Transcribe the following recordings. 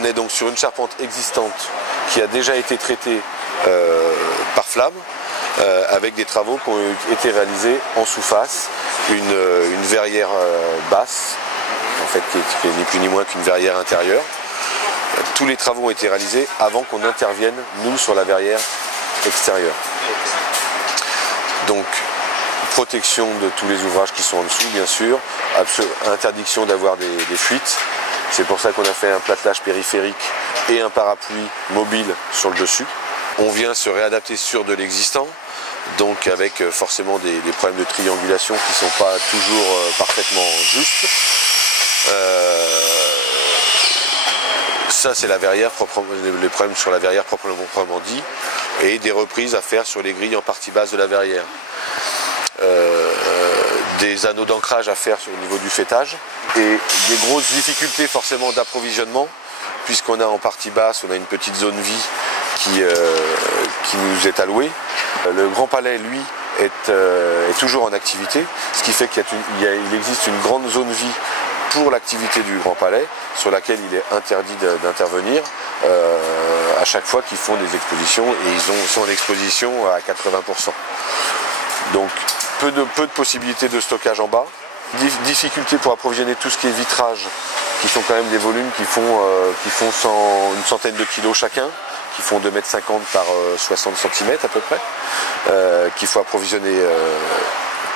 On est donc sur une charpente existante qui a déjà été traitée par flamme, avec des travaux qui ont été réalisés en sous-face, une verrière basse, en fait, qui est ni plus ni moins qu'une verrière intérieure. Tous les travaux ont été réalisés avant qu'on intervienne, nous, sur la verrière extérieure. Donc, protection de tous les ouvrages qui sont en dessous, bien sûr, interdiction d'avoir des fuites. C'est pour ça qu'on a fait un platelage périphérique et un parapluie mobile sur le dessus. On vient se réadapter sur de l'existant, donc avec forcément des problèmes de triangulation qui ne sont pas toujours parfaitement justes. Ça, c'est la verrière, les problèmes sur la verrière proprement dit, et des reprises à faire sur les grilles en partie basse de la verrière. Des anneaux d'ancrage à faire au niveau du faîtage, et des grosses difficultés forcément d'approvisionnement, puisqu'on a en partie basse, on a une petite zone vie qui nous est allouée. Le Grand Palais, lui, est toujours en activité, ce qui fait qu'il existe une grande zone vie pour l'activité du Grand Palais, sur laquelle il est interdit d'intervenir à chaque fois qu'ils font des expositions, et ils sont en exposition à 80%. Donc peu de possibilités de stockage en bas, difficulté pour approvisionner tout ce qui est vitrage, qui sont quand même des volumes qui font une centaine de kilos chacun, qui font 2,50 m par 60 cm à peu près, qu'il faut approvisionner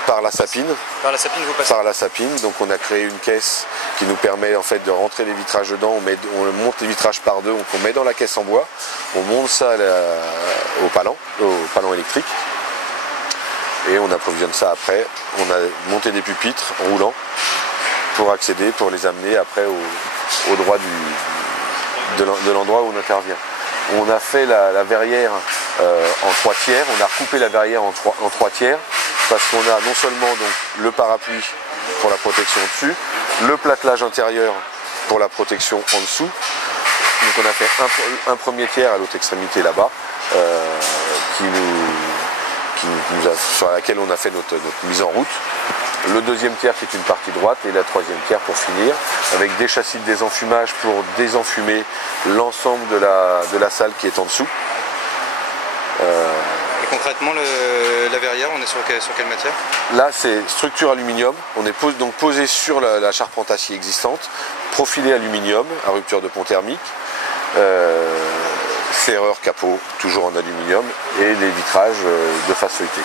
par la sapine. Par la sapine, vous passez. Par la sapine, donc on a créé une caisse qui nous permet en fait de rentrer les vitrages dedans, on monte les vitrages par deux, on met dans la caisse en bois, on monte ça au palan électrique, et on approvisionne ça après. On a monté des pupitres roulants pour accéder, pour les amener après au droit de l'endroit où on intervient. On a fait la verrière en 3 tiers, on a recoupé la verrière en 3 tiers, parce qu'on a non seulement donc le parapluie pour la protection au-dessus, le platelage intérieur pour la protection en dessous. Donc on a fait un premier tiers à l'autre extrémité là-bas, sur laquelle on a fait notre mise en route. Le deuxième tiers qui est une partie droite, et la troisième tiers pour finir, avec des châssis de désenfumage pour désenfumer l'ensemble de la salle qui est en dessous. Et concrètement, la verrière, on est sur quelle matière? Là, c'est structure aluminium. On est donc posé sur la charpente acier existante, profilé aluminium à rupture de pont thermique, serreur capot, toujours en aluminium, et les vitrages de face feuilletée.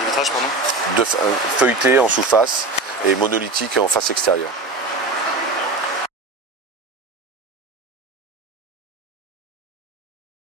Les vitrages, pardon? Feuilletés en sous-face et monolithiques en face extérieure.